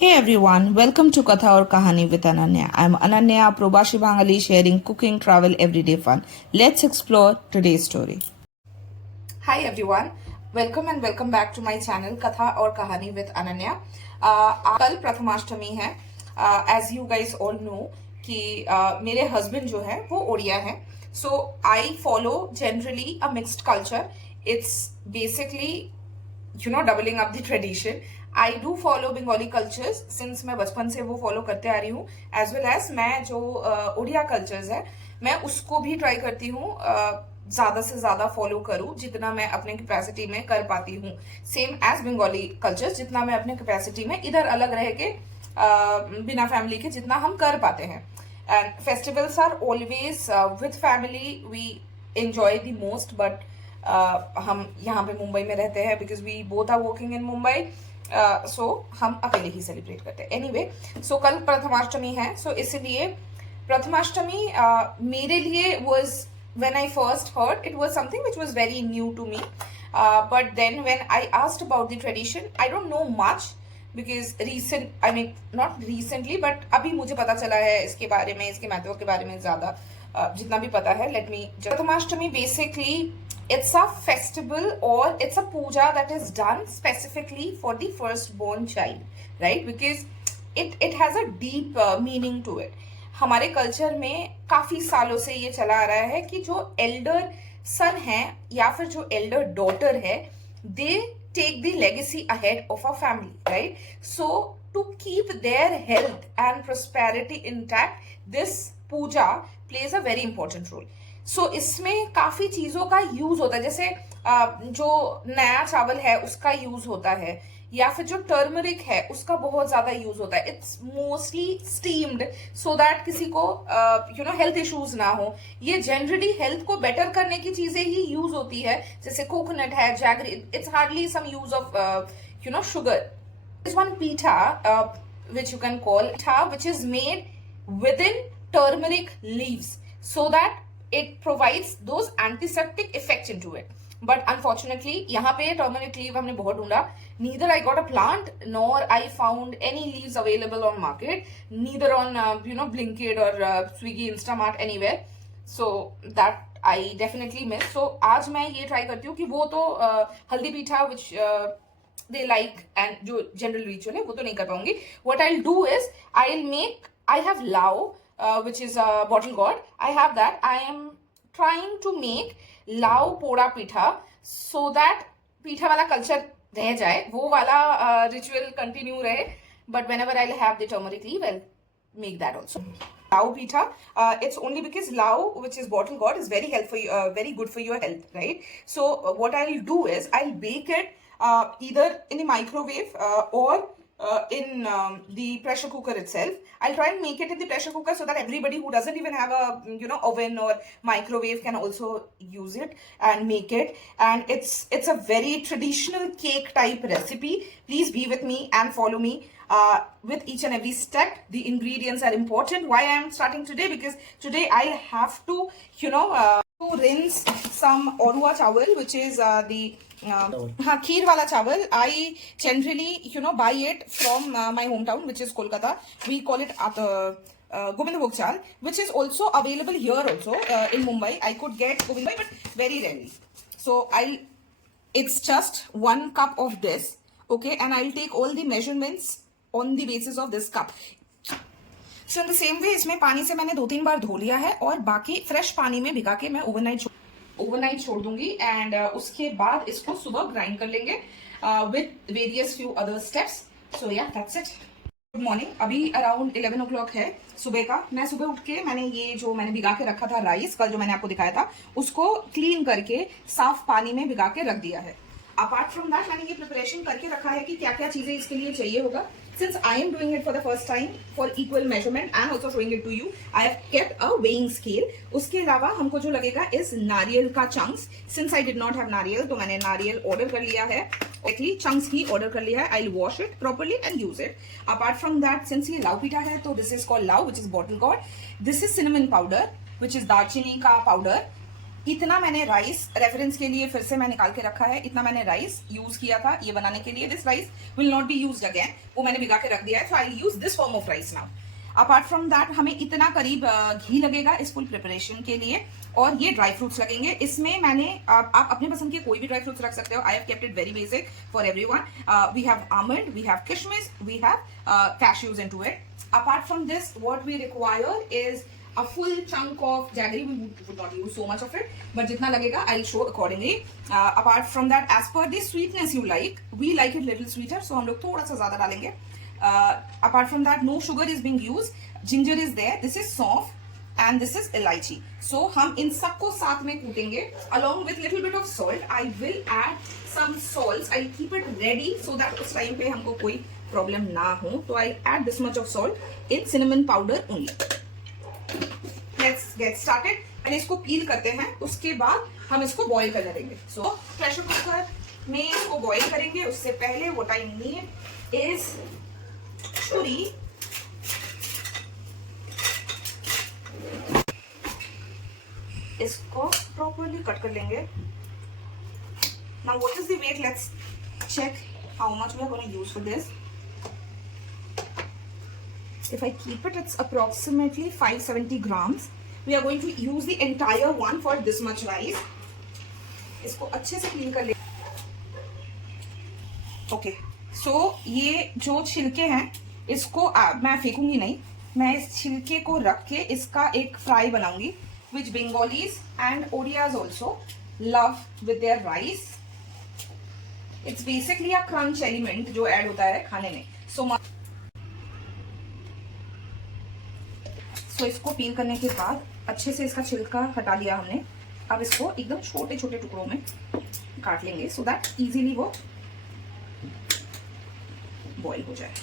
Hey everyone, welcome to Katha or Kahani with Ananya. I'm Ananya, Probashi Bangali, sharing cooking, travel, everyday fun. Let's explore today's story. Hi everyone, welcome back to my channel Katha or Kahani with Ananya. कल प्रथमाष्टमी है. As you guys all know कि मेरे husband जो है वो ओडिया है. So I follow generally a mixed culture. It's basically doubling up the tradition. I do follow Bengali cultures since मैं बचपन से वो follow करते आ रही हूँ, as well as मैं जो उड़िया cultures है मैं उसको भी try करती हूँ ज्यादा से ज्यादा follow करूँ जितना मैं अपने capacity में कर पाती हूँ. Same as Bengali cultures, जितना मैं अपने capacity में इधर अलग रह के बिना family के जितना हम कर पाते हैं. And festivals are always with family we enjoy the most, but हम यहाँ पे मुंबई में रहते हैं because we both are working in Mumbai. So हम अकेले ही सेलिब्रेट करते हैं. एनीवे, सो कल प्रथमाष्टमी है. सो इसलिए प्रथमाष्टमी मेरे लिए was when I first heard, it was something which was very new to me. But then when I asked about the tradition, I don't know much because not recently, but अभी मुझे पता चला है इसके बारे में, इसके महत्व के बारे में ज़्यादा जितना भी पता है. Let me. Prathamashtami basically it's a festival or it's a puja that is done specifically for the firstborn child, right? Because it has a deep meaning to it. हमारे कल्चर में काफी सालों से ये चला आ रहा है कि जो एल्डर सन है या फिर जो एल्डर डॉटर है, they take the legacy ahead of a family, right? So to keep their health and prosperity intact, this puja plays a very important role. So इसमें काफी चीजों का यूज होता है, जैसे जो नया चावल है उसका यूज होता है, या फिर जो टर्मरिक है उसका बहुत ज्यादा यूज होता है. It's mostly steamed so that किसी को हेल्थ इश्यूज ना हो. ये जनरली हेल्थ को बेटर करने की चीजें ही यूज होती है, जैसे कोकोनट है, jaggery. It's hardly some use of sugar. Is one pitha which you can call pitha, which is made within turmeric leaves so that it provides those antiseptic effects into it. But unfortunately यहाँ पे turmeric leaf हमने बहुत ढूंढा. Neither I got a plant nor I found any leaves available on market, neither on Blinkit or Swiggy, Instamart, anywhere. So that I definitely miss. So आज मैं ये try करती हूँ कि वो तो हल्दी पीठा which they like and जो general ritual है वो तो नहीं कर पाऊंगी. What I'll do is I have lao, which is a bottle gourd. I have that. I am trying to make lao poda pitha so that pitha वाला culture रह जाए, वो वाला ritual continue रहे. But whenever I'll have the turmeric leaf, I'll make that also. Lao pitha, it's only because lao, which is bottle gourd, is very helpful, very good for your health, right? So what I'll do is I'll bake it either in the microwave or in the pressure cooker itself. I'll try and make it in the pressure cooker so that everybody who doesn't even have a oven or microwave can also use it and make it. And it's a very traditional cake type recipe. Please be with me and follow me with each and every step. The ingredients are important. Why I am starting today? Because today I'll have to to rinse some orua chawal, which is the खीर वाला चावल. I generally buy it from my hometown, which is Kolkata. We call it Govindabhog chal, which is also available here also in Mumbai. I could get Govindabhog, but very rarely. So it's just 1 cup of this, okay, and I'll take all the measurements on the basis of this cup. So in the same way, इसमें पानी से मैंने 2-3 बार धो लिया है और बाकी fresh पानी में भिगा के मैं ओवरनाइट छोड़ दूंगी. एंड उसके बाद इसको सुबह ग्राइंड कर लेंगे with various few other steps. So yeah that's it. Good morning. अभी अराउंड 11 o'clock है सुबह का. मैं सुबह उठ के मैंने भिगा के रखा था राइस, कल जो मैंने आपको दिखाया था, उसको क्लीन करके साफ पानी में भिगा के रख दिया है. अपार्ट फ्रॉम दैट मैंने ये प्रिपरेशन करके रखा है कि क्या क्या चीजें इसके लिए चाहिए होगा. Since I am doing it for the first time for equal measurement and also showing it to you, I have kept a weighing scale. उसके अलावा हमको जो लगेगा is नारियल का chunks. Since I did not have नारियल, तो मैंने नारियल ऑर्डर कर लिया है. Actually chunks ही ऑर्डर कर लिया है. I'll wash it properly and use it. Apart from that, since ये लाउ पीठा है, तो this is called लाउ, which is bottle gourd. This is cinnamon powder, which is दालचीनी का powder. इतना मैंने राइस रेफरेंस के लिए फिर से मैं निकाल के रखा है, इतना मैंने राइस यूज किया था ये बनाने के लिए. This rice will not be used again, वो मैंने भिगा के रख दिया है. So I use this form of rice now. Apart from that हमें इतना करीब घी लगेगा इस फुल प्रिपरेशन के लिए, और ये ड्राई फ्रूट्स लगेंगे. इसमें मैंने आप अपने पसंद के कोई भी ड्राई फ्रूट्स रख सकते हो. I have kept it very basic for everyone. We have almond, we have kishmish, we have cashews into it. Apart from this, what we require is a full chunk of jaggery. We would not use so much of it, but jitna lagega I'll show accordingly. Apart from that, as per the sweetness you like, we like it little sweeter, so हम लोग थोड़ा सा ज़्यादा डालेंगे. Apart from that, no sugar is being used. Ginger is there. This is soft. And this is elaichi. So हम इन सबको साथ में कूटेंगे along with little bit of salt. I will add some salts. I'll keep it ready so that उस time पे हमको कोई problem ना हो. तो I'll add this much of salt in cinnamon powder only. Let's get started. पहले इसको पील करते हैं, उसके बाद हम इसको बॉईल करने देंगे. So प्रेशर कुकर में इसको बॉईल करेंगे. उससे पहले what I need is छुरी. इसको प्रॉपरली कट कर लेंगे. Now what is the weight? Let's check how much we are going to use for this. If I keep it, it's approximately 570 grams. We are going to use the entire one for this much rice. इसको अच्छे से clean कर ले. Okay, so ये जो छिलके हैं इसको मैं फेंकूंगी नहीं. मैं इस छिलके को रख के इसका एक फ्राई बनाऊंगी, which Bengalis and Odias also love with their rice. It's basically a crunch element जो ऐड होता है खाने में. So इसको पील करने के बाद अच्छे से इसका छिलका हटा लिया हमने. अब इसको एकदम छोटे छोटे टुकड़ों में काट लेंगे so that easily वो बॉईल हो जाए.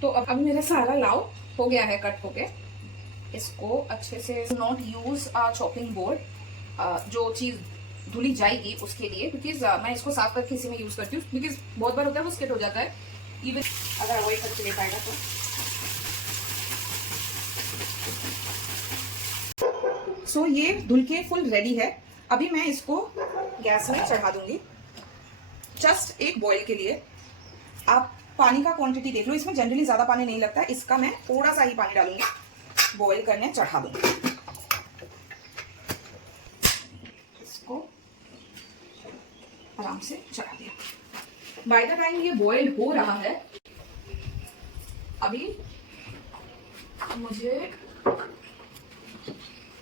तो अब मेरा सारा लाव हो गया है कट होके. इसको अच्छे से नॉट यूज चॉपिंग बोर्ड, जो चीज धुली जाएगी उसके लिए, बिकॉज मैं इसको साफ करके इसी में यूज करती हूँ, बिकॉज बहुत बार होता है वो स्किट हो जाता है. इवन अगर अवॉइड करके ले पाएगा तो. सो ये धुल के फुल रेडी है. अभी मैं इसको गैस में चढ़ा दूंगी जस्ट एक बॉईल के लिए. आप पानी का क्वांटिटी देख लो, इसमें जनरली ज्यादा पानी नहीं लगता है. इसका मैं थोड़ा सा ही पानी डालूंगी, बॉईल करने चढ़ा दूंगी. इसको आराम से चढ़ा दिया. बाय द टाइम ये बॉईल हो रहा है, अभी मुझे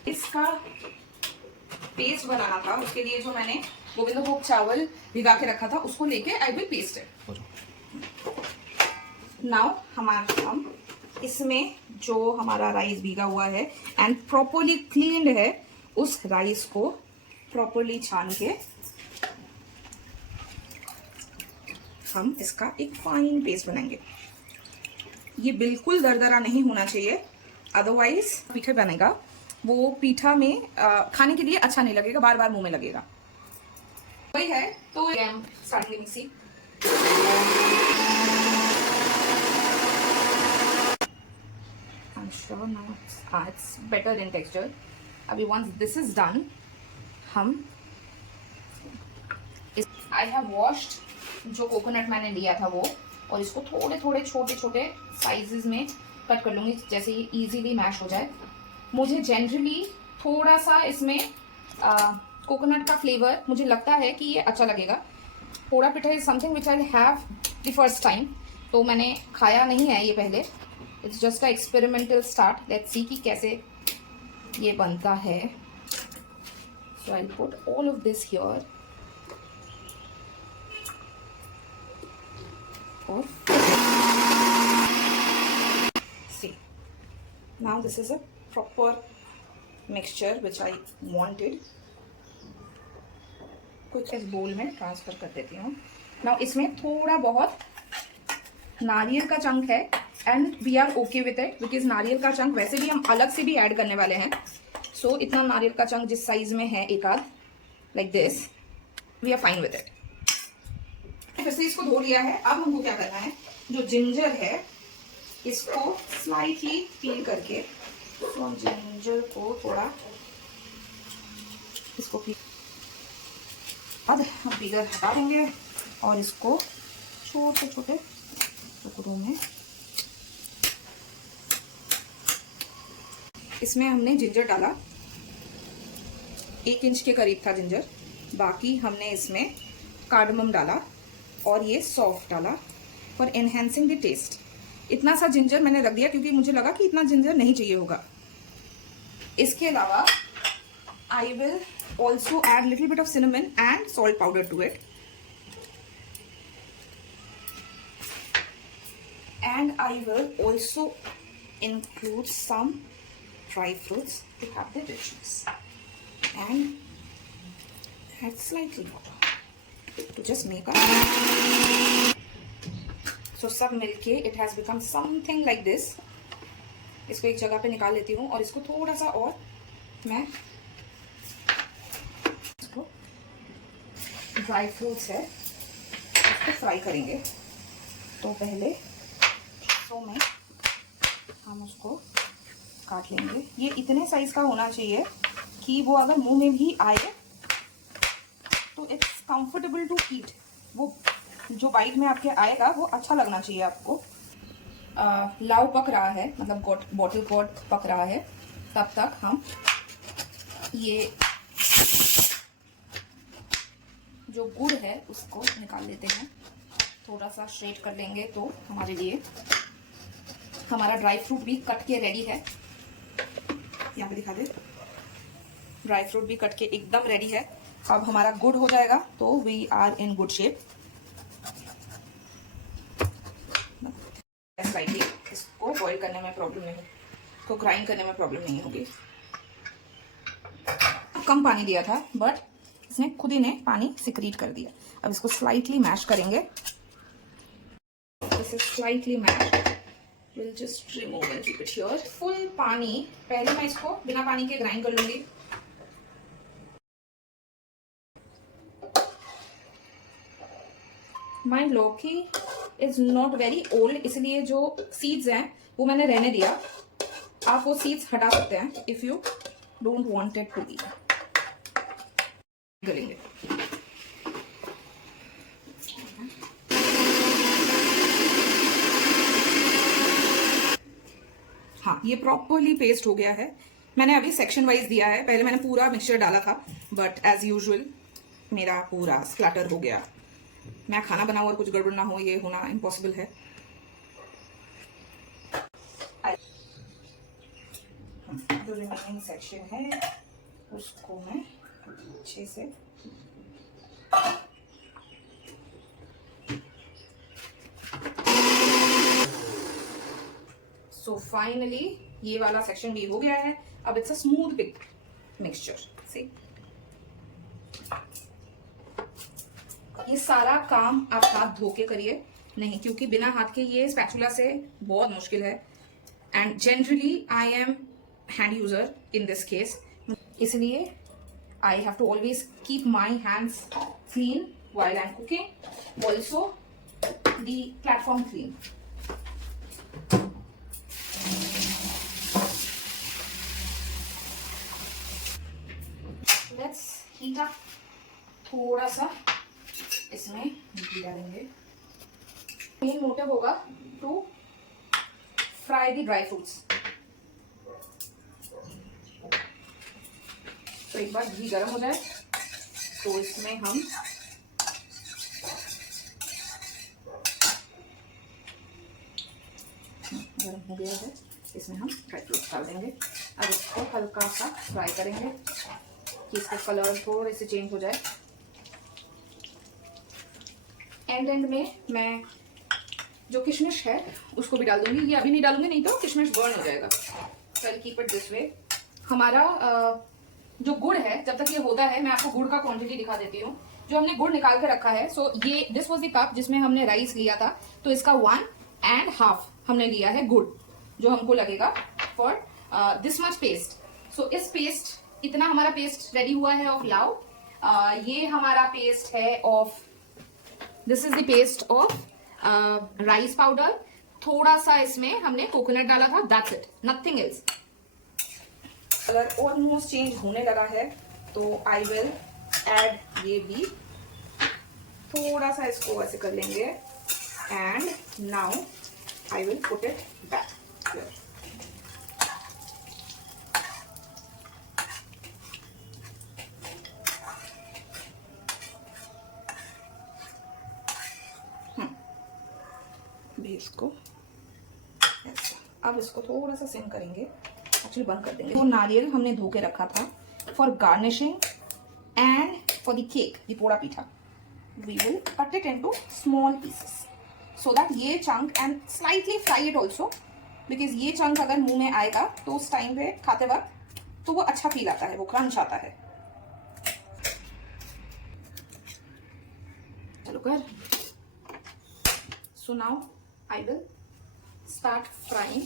इसका पेस्ट बनाना था. उसके लिए जो मैंने गोविंदभोग चावल भिगा के रखा था उसको लेके I will paste it. Now हम इसमें जो हमारा राइस भीगा हुआ है एंड प्रॉपरली क्लीन्ड है, उस राइस को प्रॉपरली छान के हम इसका एक फाइन पेस्ट बनाएंगे. ये बिल्कुल दरदरा नहीं होना चाहिए, अदरवाइज पीठा बनेगा. वो पीठा में खाने के लिए अच्छा नहीं लगेगा, बार बार मुंह में लगेगा. वही है तो starting mixie. I'm sure now it's better in texture. अभी once this is done, हम I have washed जो कोकोनट मैंने लिया था वो, और इसको थोड़े थोड़े छोटे छोटे साइजेस में कट कर लूंगी जैसे ये इजीली मैश हो जाए. मुझे जनरली थोड़ा सा इसमें कोकोनट का फ्लेवर मुझे लगता है कि ये अच्छा लगेगा. Poda pitha is something which I have the first time, तो मैंने खाया नहीं है ये पहले. It's just a experimental start. Let's see कि कैसे ये बनता है. So I put all of this here. और see now this is a proper mixture which I wanted. कुछ इस बोल में ट्रांसफर कर देती हूँ. नाउ इसमें थोड़ा बहुत नारियल का चंक है and we are okay with it, because नारियल का चंक वैसे भी हम अलग से भी ऐड करने वाले हैं. सो इतना नारियल का चंक जिस साइज में है एक आध like this, we are fine with it. फिर से इसको धो लिया है. अब हमको क्या करना है, जो जिंजर है इसको स्लाइटली पील करके, तो हम जिंजर को थोड़ा इसको अब हम पीलर हटा देंगे और इसको छोटे छोटे टुकड़ों में, इसमें हमने जिंजर डाला, 1 इंच के करीब था जिंजर, बाकी हमने इसमें कार्डमम डाला और ये सौंफ डाला फॉर एनहेंसिंग द टेस्ट। इतना सा जिंजर मैंने रख दिया क्योंकि मुझे लगा कि इतना जिंजर नहीं चाहिए होगा। इसके अलावा I will also add little bit of cinnamon and salt powder to it, and I will also include some dry fruits to have the richness and add slightly water to just make a, so सब मिलके it has become something like this। इसको एक जगह पे निकाल लेती हूँ और इसको थोड़ा सा और मैं इसको ड्राई फ्रूट्स है इसको फ्राई करेंगे। तो पहले में हम उसको काट लेंगे। ये इतने साइज का होना चाहिए कि वो अगर मुंह में भी आए तो इट्स कंफर्टेबल टू ईट, वो जो बाइट में आपके आएगा वो अच्छा लगना चाहिए आपको। लाव पक रहा है, मतलब बॉटल कॉर्ड पक रहा है, तब तक हम ये जो गुड़ है उसको निकाल लेते हैं, थोड़ा सा शेड कर लेंगे तो हमारे लिए हमारा ड्राई फ्रूट भी कट के रेडी है। यहाँ पे दिखा दे, ड्राई फ्रूट भी कट के एकदम रेडी है। अब हमारा गुड़ हो जाएगा तो we are in good shape. इसको बॉईल करने में प्रॉब्लम नहीं, इसको ग्राइंड करने में प्रॉब्लम नहीं होगी। कम पानी दिया था बट इसने खुद ही ने पानी सिक्रीट कर दिया। अब इसको स्लाइटली मैश करेंगे। This is slightly mash, we'll just remove and keep it here। Full पानी, पहले मैं इसको बिना पानी के ग्राइंड कर लूंगी। माई लौकी इज नॉट वेरी ओल्ड, इसलिए जो सीड्स हैं वो मैंने रहने दिया। आप वो सीड्स हटा सकते हैं if you don't want it to be. गलेंगे हाँ, ये प्रॉपरली पेस्ट हो गया है। मैंने अभी सेक्शन वाइज दिया है, पहले मैंने पूरा मिक्सचर डाला था बट एज यूजुअल मेरा पूरा स्प्लैटर हो गया। मैं खाना बनाऊं और कुछ गड़बड़ ना हो, ये होना इम्पॉसिबल है। जो रिमेनिंग सेक्शन है उसको मैं अच्छे से सो फाइनली ये वाला सेक्शन भी हो गया है। अब it's a smooth big mixture. See, ये सारा काम आप हाथ धो के करिए, नहीं क्योंकि बिना हाथ के ये स्पैचुला से बहुत मुश्किल है। And generally I am hand user in this case, इसलिए I have to always keep my hands clean while I'm cooking, also the platform clean। Let's heat up, थोड़ा सा इसमें घी डालेंगे। मेन मोटिव होगा to fry the dry fruits. तो एक बार घी गर्म हो जाए तो इसमें हम गर्म हो गया है, इसमें हम ड्राई फ्रूट्स डाल देंगे। अब इसको हल्का सा फ्राई करेंगे कि इसका कलर थोड़े से चेंज हो जाए। एंड में मैं जो किशमिश है उसको भी डाल दूंगी। ये अभी नहीं डालूंगी, नहीं तो किशमिश बर्न हो जाएगा। चल कीप इट दिस वे। हमारा जो गुड़ है, जब तक ये होता है मैं आपको गुड़ का क्वांटिटी दिखा देती हूँ। जो हमने गुड़ निकाल के रखा है, सो ये दिस वाज द कप जिसमें हमने राइस लिया था, तो इसका 1.5 हमने लिया है गुड़, जो हमको लगेगा फॉर दिस मच पेस्ट। सो इस पेस्ट, इतना हमारा पेस्ट रेडी हुआ है ऑफ लाव। ये हमारा पेस्ट है of, this is the paste of rice powder. थोड़ा सा इसमें हमने कोकोनट डाला था, that's it, nothing else. Colour almost change होने लगा है, तो आई विल ऐड ये भी, थोड़ा सा इसको ऐसे कर लेंगे and now I will put it back here. इसको ऐसा, अब इसको थोड़ा सा सिम करेंगे, एक्चुअली बंद कर देंगे। तो नारियल हमने धो के रखा था for garnishing and for the cake, the poda pitha, we will cut it into small pieces so that ये chunk and slightly fry it also, because ये चंक अगर मुंह में आएगा तो उस टाइम पे खाते वक्त तो वो अच्छा फील आता है, वो क्रंच आता है। चलो कर, so now I will start frying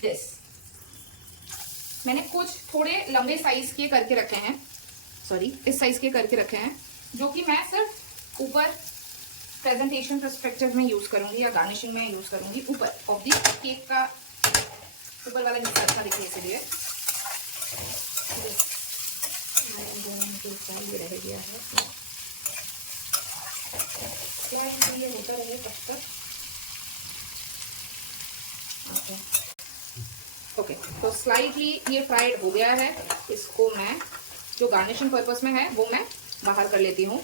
this. मैंने कुछ थोड़े लंबे साइज के करके रखे हैं, सॉरी इस साइज के करके रखे हैं, जो कि मैं सिर्फ ऊपर प्रेजेंटेशन पर्सपेक्टिव में यूज करूंगी या गार्निशिंग में यूज करूंगी, ऊपर ऑफ दी केक का ऊपर वाला हिस्सा अच्छा दिखे इसलिए। ये रह गया है, ये होता रहे तब तक। ओके, तो स्लाइटली ये फ्राइड हो गया है, इसको मैं जो गार्निशिंग पर्पस में है वो मैं बाहर कर लेती हूँ,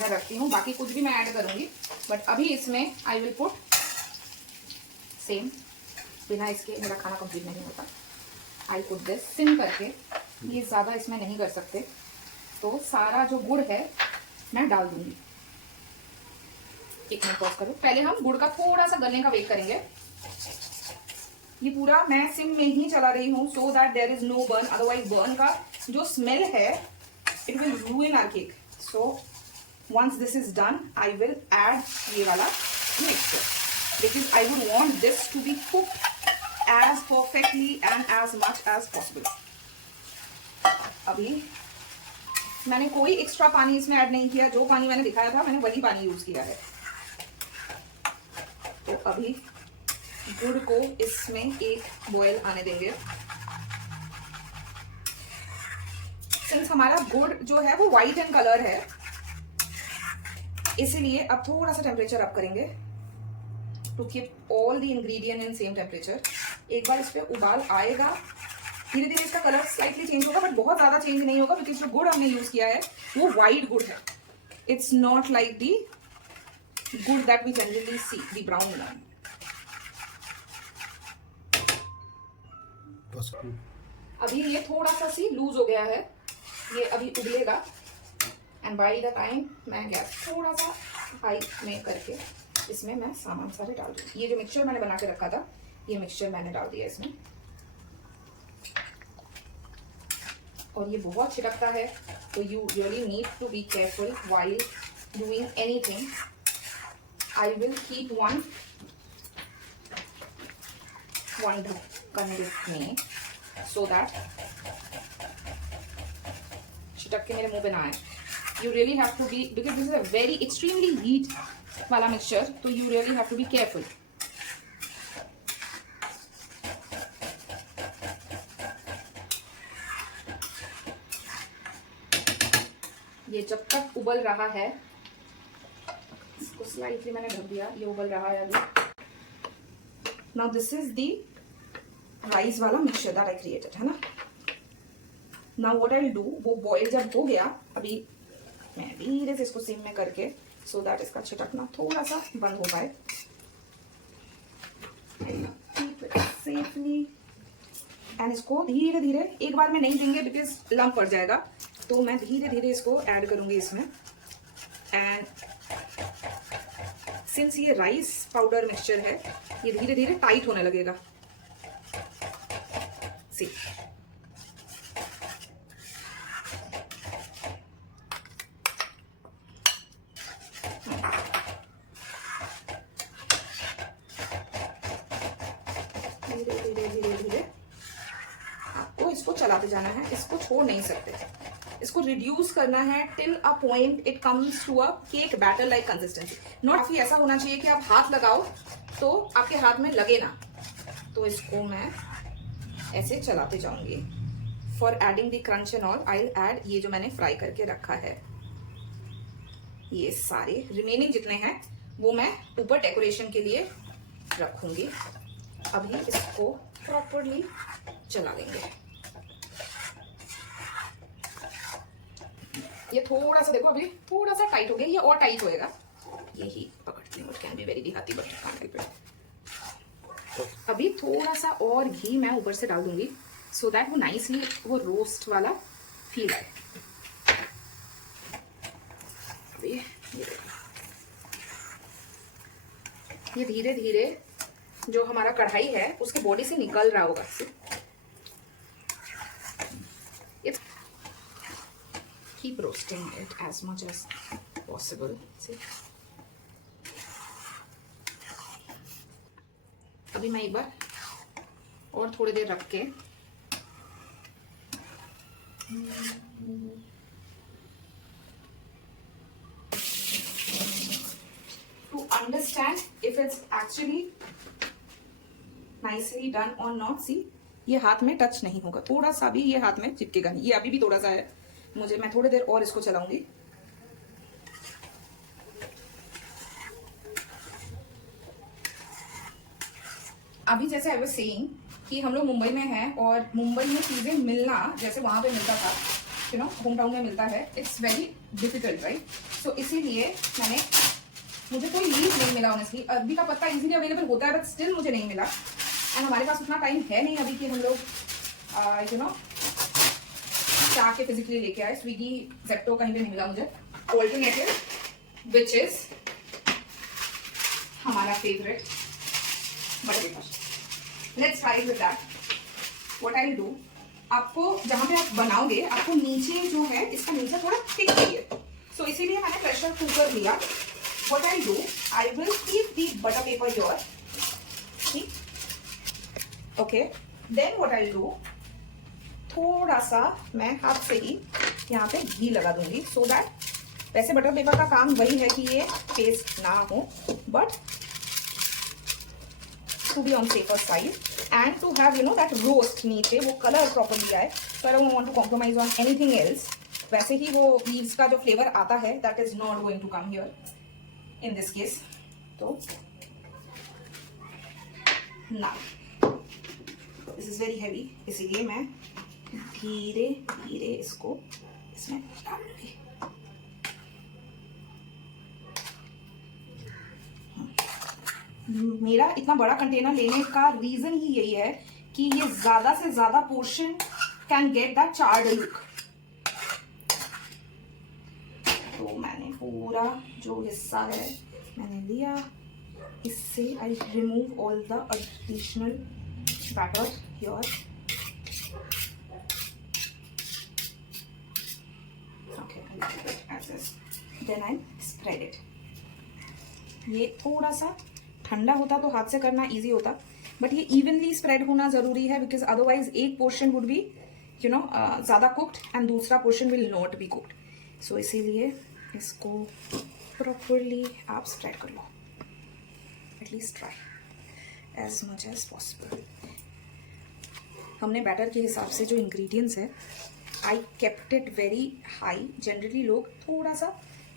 मैं रखती हूँ। बाकी कुछ भी मैं ऐड करूंगी, बट अभी इसमें आई विल पुट सेम, बिना इसके मेरा खाना कंप्लीट नहीं होता। आई पुट दिस सिम करके, ये ज़्यादा इसमें नहीं कर सकते, तो सारा जो गुड़ है मैं डाल दूंगी। एक मिनट पॉज करो, पहले हम गुड़ का थोड़ा सा गलने का वेट करेंगे। ये पूरा मैं सिम में ही चला रही हूँ so that there is no burn, otherwise burn का जो स्मेल है it will ruin our cake. So once this is done I will add ये वाला mixture, because I would want this to be cooked as perfectly and as much as possible. अभी मैंने कोई extra पानी इसमें add नहीं किया, जो पानी मैंने दिखाया था मैंने वही पानी यूज किया है। तो अभी गुड़ को इसमें एक बॉयल आने देंगे। सिंस हमारा गुड़ जो है वो व्हाइट इन कलर है, इसीलिए अब थोड़ा सा टेम्परेचर अप करेंगे to keep all the ingredient in same temperature. एक बार इस पे उबाल आएगा, धीरे धीरे इसका कलर स्लाइटली चेंज होगा, बट बहुत ज्यादा चेंज नहीं होगा, बिकॉज जो गुड़ हमने यूज किया है वो व्हाइट गुड़ है। It's not like the gur that we generally see, the brown one. अभी ये थोड़ा सा सी लूज हो गया है, ये अभी उबलेगा एंड बाय द टाइम मैं गैस थोड़ा सा हाई में करके इसमें मैं सामान सारे डाल दूँ। ये जो मिक्सचर मैंने बना के रखा था, ये मिक्सचर मैंने डाल दिया इसमें, और ये बहुत छिटकता है, तो you really need to be careful while doing anything. I will keep one ढक्कन में सो दैट छिटक के मेरे मुंह पे ना आए। You really have to be, because this is a very extremely heat वाला मिक्सचर, तो you really have to be careful. ये जब तक उबल रहा है, इसको स्लाइटली मैंने ढक दिया, ये उबल रहा है अभी। Now this is the rice वाला मिक्सचर दैट आई क्रिएटेड, है ना। Now what I will do, वो बॉईल जब हो गया, अभी मैं धीरे से इसको सिम में करके सो दैट इसका छिटकना थोड़ा सा बंद हो पाए, सेफली। एंड इसको धीरे धीरे, एक बार में नहीं देंगे बिकॉज लम्प पड़ जाएगा, तो मैं धीरे धीरे इसको ऐड करूंगी इसमें। एंड सिंस ये राइस पाउडर मिक्सचर है, ये धीरे धीरे टाइट होने लगेगा। सी, धीरे धीरे धीरे धीरे आपको इसको चलाते जाना है, इसको छोड़ नहीं सकते, इसको रिड्यूस करना है till a point it comes to a cake batter like consistency. Not काफी ऐसा होना चाहिए कि आप हाथ लगाओ तो आपके हाथ में लगे ना। तो इसको मैं ऐसे चलाते जाऊंगी। For adding the crunch and all I add ये जो मैंने फ्राई करके रखा है, ये सारे रिमेनिंग जितने हैं वो मैं ऊपर डेकोरेशन के लिए रखूंगी। अभी इसको प्रॉपरली चला लेंगे। ये थोड़ा सा देखो अभी थोड़ा सा टाइट हो गया, ये और टाइट होएगा। यही पकड़ती हूँ, कैन बी वेरी दिखाती बट कांट हेल्प इट। अभी थोड़ा सा और घी मैं ऊपर से डाल दूंगी सो दैट वो नाइसली वो रोस्ट वाला फील आए। अभी ये धीरे धीरे जो हमारा कढ़ाई है उसके बॉडी से निकल रहा होगा। Keep roasting it as much as possible. See? अभी मैं एक बार और थोड़ी देर रख के to understand if it's actually nicely done or not. See, ये हाथ में टच नहीं होगा, थोड़ा सा भी ये हाथ में चिपकेगा नहीं। ये अभी भी थोड़ा सा है, मैं थोड़ी देर और इसको चलाऊंगी। अभी जैसे आई वाज सेइंग कि हम लोग मुंबई में हैं और मुंबई में चीजें मिलना जैसे वहां पे मिलता था, यू नो, होम टाउन में मिलता है, इट्स वेरी डिफिकल्ट, राइट। सो इसीलिए मुझे कोई लीफ नहीं मिला ऑनेस्टली। अरबी का पत्ता इजीली अवेलेबल होता है बट स्टिल मुझे नहीं मिला। एंड हमारे पास उतना टाइम है नहीं अभी कि हम लोग यू नो जाके फिजिकली लेके आए। स्विगी जेप्टो कहीं पे नहीं मिला मुझे। ऑल्टरनेटिव विच इज हमारा favourite butter paper. Let's try with that. What I will do, आपको जहां पे आप बनाओगे आपको नीचे जो है इसका नीचे थोड़ा थिक चाहिए, सो इसीलिए मैंने प्रेशर कुकर लिया। What I do, I will keep the butter paper your, okay. Then what I do, थोड़ा सा मैं हाथ से ही यहाँ पे घी लगा दूंगी सो दैट, वैसे बटर पेपर का काम वही है कि ये पेस्ट ना हो but to be on safer side and to have you know that roast, नीचे वो कलर प्रॉपरली आए। So I don't want to compromise on anything else. वैसे ही वो लीव्स का जो फ्लेवर आता है that is not going to come here in this case. तो ना दिस इज वेरी हैवी, इसीलिए मैं धीरे धीरे इसको इसमें डाल लूंगी। मेरा इतना बड़ा कंटेनर लेने का रीजन ही यही है कि ये ज्यादा से ज्यादा portion can get that charred look. तो मैंने पूरा जो हिस्सा है मैंने लिया, इससे I remove all the additional batter here. Then I spread it. ये थोड़ा सा ठंडा होता तो हाथ से करना इजी होता बट ये इवनली स्प्रेड होना जरूरी है बिकॉज अदरवाइज एक portion would be you know ज्यादा कुक्ड एंड दूसरा portion will not be cooked. So इसीलिए इसको प्रॉपरली आप स्प्रेड कर लो, at least try as much as possible. हमने बैटर के हिसाब से जो इंग्रेडिएंट्स है I kept it very high. Generally लोग थोड़ा सा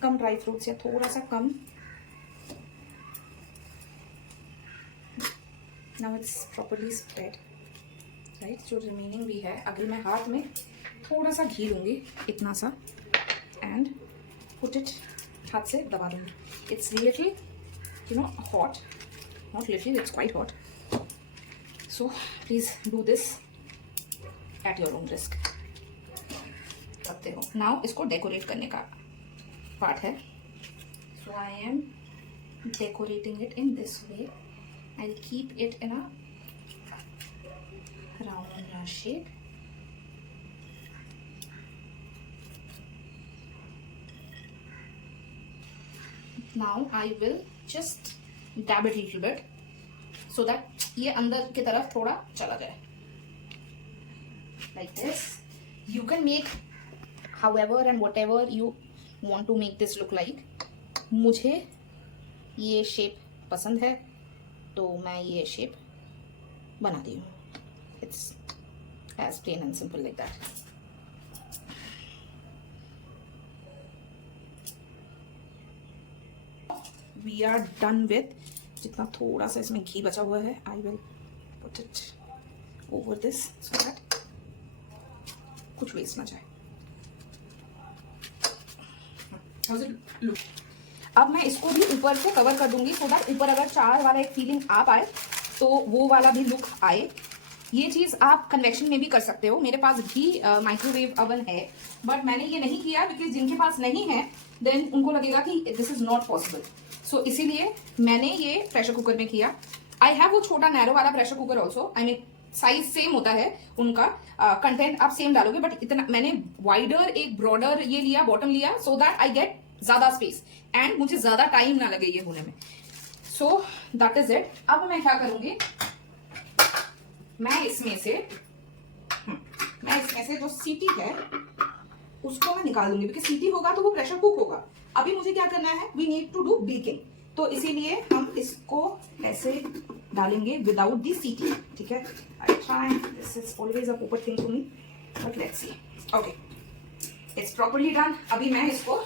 कम ड्राई फ्रूट्स या थोड़ा सा कम, now it's properly spread, right. जो रिमेनिंग भी है अगर मैं हाथ में थोड़ा सा घी लूँगी इतना सा एंड पुट इट, हाथ से दबा दूँगी। It's little you know hot, not little, it's quite hot, so please do this at your own risk. करते हो नाउ इसको डेकोरेट करने का पार्ट है। So I am decorating it in this way. I will keep it in a round shape. Now I will just dab it little bit so that ये अंदर की तरफ थोड़ा चला जाए, like this. You can make however and whatever you want to make this look like. मुझे ये shape पसंद है तो मैं ये शेप बनाती हूँ। It's as plain and simple like that. We are done with, जितना थोड़ा सा इसमें घी बचा हुआ है, I will put it over this so that कुछ वेस्ट ना जाए. How's it look? अब मैं इसको भी ऊपर से कवर कर दूंगी सो दैट ऊपर अगर चार वाला एक फीलिंग आ पाए तो वो वाला भी लुक आए. ये चीज आप कन्वेक्शन में भी कर सकते हो. मेरे पास भी माइक्रोवेव अवन है, बट मैंने ये नहीं किया बिकॉज जिनके पास नहीं है देन उनको लगेगा कि दिस इज नॉट पॉसिबल. सो इसीलिए मैंने ये प्रेशर कुकर में किया. आई हैव वो छोटा नैरो वाला pressure cooker also. I mean size same होता है उनका, कंटेंट आप सेम डालोगे, बट इतना मैंने वाइडर एक ब्रॉडर ये लिया, बॉटम लिया सो दैट आई गेट ज्यादा स्पेस एंड मुझे ज्यादा टाइम ना लगे ये होने में. So that is it. अब मैं क्या करूंगी, मैं इसमें से जो सीटी है उसको मैं निकाल दूंगी बिकॉज सीटी होगा तो वो प्रेशर कुक होगा. अभी मुझे क्या करना है, we need to do baking, तो इसीलिए हम इसको ऐसे डालेंगे विदाउट दी सीटी. ठीक है, I try, this is always a proper thing to me, but let's see. Okay, it's properly done. अभी मैं इसको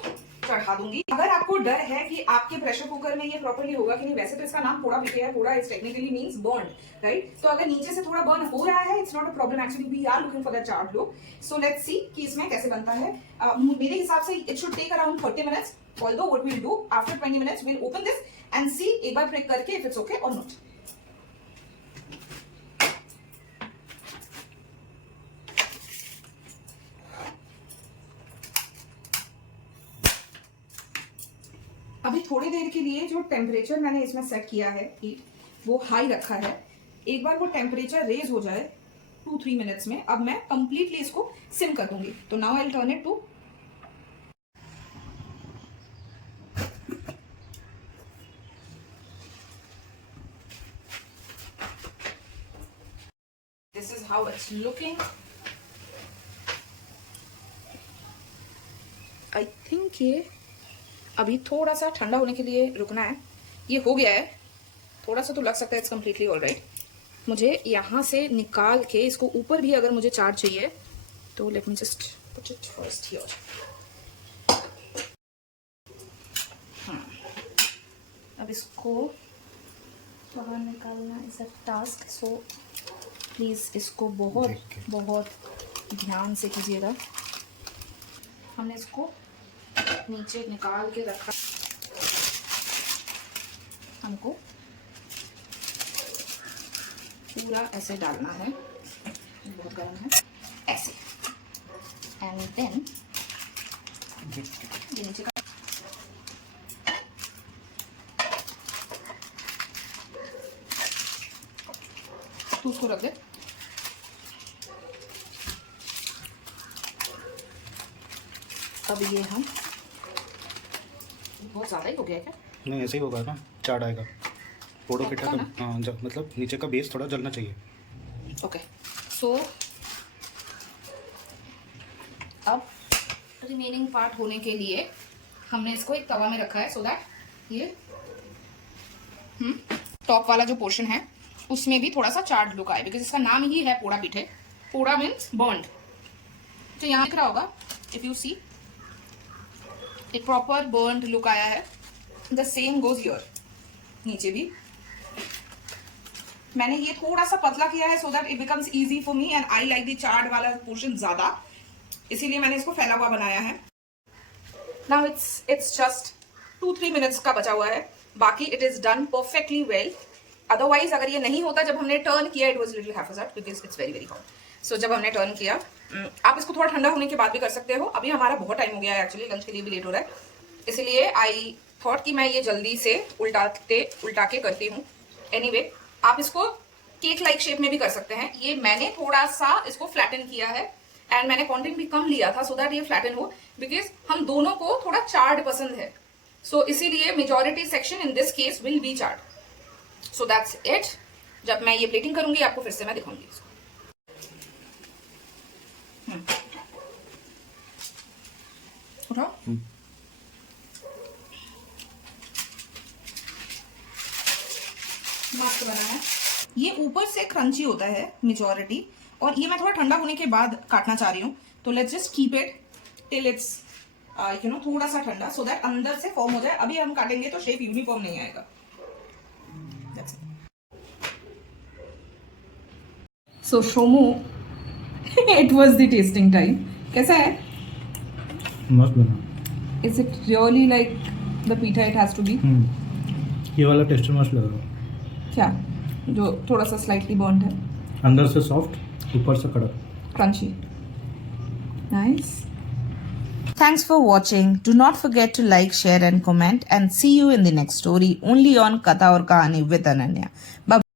चढ़ा दूंगी. अगर आपको डर है कि आपके प्रेशर कुकर में ये प्रॉपर्ली होगा कि नहीं, वैसे तो इसका नाम थोड़ा पीछे है, थोड़ा is technically means burn, right. तो अगर नीचे से थोड़ा बर्न हो रहा है, it's not a problem. Actually we are looking for that chart look. So let's see कि इसमें कैसे बनता है. मेरे हिसाब से it should take around 30 minutes. Although what we will do after 20 minutes we will open this and see, एक बार ब्रेक करके इफ इट्स ओके और नॉट. अभी थोड़ी देर के लिए जो टेम्परेचर मैंने इसमें सेट किया है हीट, वो हाई रखा है. एक बार वो टेम्परेचर रेज हो जाए 2-3 मिनट्स में, अब मैं कंप्लीटली इसको सिम कर दूंगी. तो now I will turn it to, this is how it's looking. I think ये अभी थोड़ा सा ठंडा होने के लिए रुकना है. ये हो गया है, थोड़ा सा तो लग सकता है इट्स कम्प्लीटली ऑलराइट. मुझे यहाँ से निकाल के इसको ऊपर भी अगर मुझे चार्ज चाहिए तो let me just put it first here. अब इसको बाहर निकालना is a task, so please इसको बहुत बहुत ध्यान से कीजिएगा. हमने इसको नीचे निकाल के रखा, हमको पूरा ऐसे डालना है, बहुत गर्म है, ऐसे. एंड देन ये नीचे का तो उसको रख दे. अब ये हम, बहुत ज़्यादा ही हो गया क्या? नहीं, ऐसे ही होगा ना, चाट आएगा. पोड़ो पिठा का, हाँ, मतलब नीचे का बेस थोड़ा जलना चाहिए. ओके, सो अब रिमेनिंग पार्ट होने के लिए हमने इसको एक तवा में रखा है सो दैट ये टॉप वाला जो पोर्शन है उसमें भी थोड़ा सा चाट लुक आए, बिकॉज इसका नाम ही है पोड़ा पिठे. पोड़ा मीन्स बर्न्ड. तो यहाँ दिख रहा होगा, इफ यू सी, एक प्रॉपर बर्न्ड लुक आया है. द सेम गोज योर, नीचे भी मैंने ये थोड़ा सा पतला किया है so that it becomes easy for me and I like the charred वाला पोर्शन ज्यादा, इसीलिए मैंने इसको फैला हुआ बनाया है. नाउ इट्स जस्ट 2-3 मिनट्स का बचा हुआ है, बाकी it is done perfectly well. Otherwise अगर ये नहीं होता, जब हमने टर्न किया, it was little haphazard because it's very very hot. So जब हमने टर्न किया, आप इसको थोड़ा ठंडा होने के बाद भी कर सकते हो. अभी हमारा बहुत टाइम हो गया है, एक्चुअली लंच के लिए भी लेट हो रहा है, इसलिए आई थॉट कि मैं ये जल्दी से उल्टा के करती हूँ. एनीवे, आप इसको केक लाइक शेप में भी कर सकते हैं. ये मैंने थोड़ा सा इसको फ्लैटन किया है एंड मैंने क्वांटिटी भी कम लिया था सो दैट ये फ्लैटन हो, बिकॉज हम दोनों को थोड़ा चार्ड पसंद है. सो इसीलिए majority section in this case will be charred. So that's it. जब मैं ये प्लेटिंग करूंगी आपको फिर से मैं दिखाऊंगी इसको. उठाओ. मस्त बना है. ये ऊपर से क्रंची होता है मेजॉरिटी, और ये मैं थोड़ा ठंडा होने के बाद काटना चाह रही हूँ, तो let's just keep it till it's थोड़ा सा ठंडा, सो दैट अंदर से फॉर्म हो जाए. अभी हम काटेंगे तो शेप यूनिफॉर्म नहीं आएगा. So Shomu, it was the tasting time. कैसा है? मस्त बना. Is it really like the pitha it has to be? ये वाला टेस्टर मस्त लग रहा है. क्या जो थोड़ा सा स्लाइटली बर्न्ड है, अंदर से सॉफ्ट, ऊपर से कड़क. crunchy. Nice. Thanks for watching. Do not forget to like, share and comment, and see you in the next story only on Katha aur Kahani with Ananya. Bye.